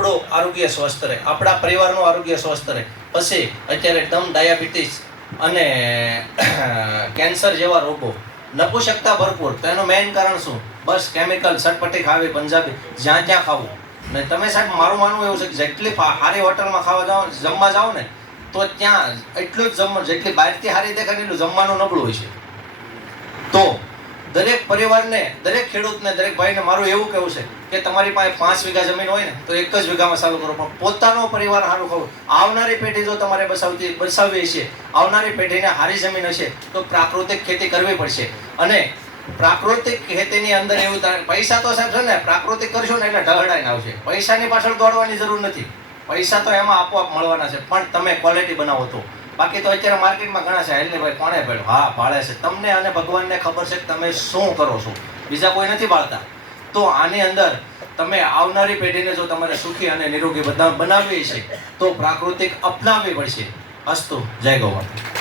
આપણું આરોગ્ય સ્વસ્થ રહે, આપણા પરિવારનું આરોગ્ય સ્વસ્થ રહે. પછી અત્યારે દમ, ડાયાબિટીસ અને કેન્સર જેવા રોગો, નપુંસકતા ભરપૂર. તો એનું મેઇન કારણ શું? બસ કેમિકલ, ચટપટી ખાવી, પંજાબી, જ્યાં ત્યાં ખાવું. ને તમે સાહેબ, મારું માનવું એવું છે કે જેટલી સારી હોટલમાં ખાવા જાઓ, જમવા જાઓ ને, તો ત્યાં એટલું જ જમવાનું, જેટલી બહારથી સારી દેખાય એટલું જમવાનું નબળું હોય છે. તો દરેક પરિવારને, દરેક ખેડૂતને, દરેક ભાઈને મારું એવું કહેવું છે કે તમારી પાસે 5 વીઘા જમીન હોય ને તો એક જ વીઘામાં ચાલુ કરો, પણ પોતાનો પરિવાર સારું ખાવું. આવનારી પેઢી જો તમારે બસાવવી છે, આવનારી પેઢીને સારી જમીન હશે તો પ્રાકૃતિક ખેતી કરવી પડશે. અને પ્રાકૃતિક ખેતીની અંદર એવું પૈસા તો સાહેબ છે ને, પ્રાકૃતિક કરશો ને એટલે ઢહડાઈને આવશે. પૈસાની પાછળ દોડવાની જરૂર નથી, પૈસા તો એમાં આપોઆપ મળવાના છે, પણ તમે ક્વોલિટી બનાવો તો. બાકી તો અત્યારે માર્કેટમાં ઘણા છે, એટલે ભાઈ કોણે પાડ્યું? હા, પાળે છે. તમને અને ભગવાનને ખબર છે કે તમે શું કરો છો, બીજા કોઈ નથી પાળતા. તો આની અંદર તમે આવનારી પેઢીને જો તમારે સુખી અને નિરોગી બનાવવી છે તો પ્રાકૃતિક અપનાવવી પડશે. અસ્તુ. જય ગૌ માતા.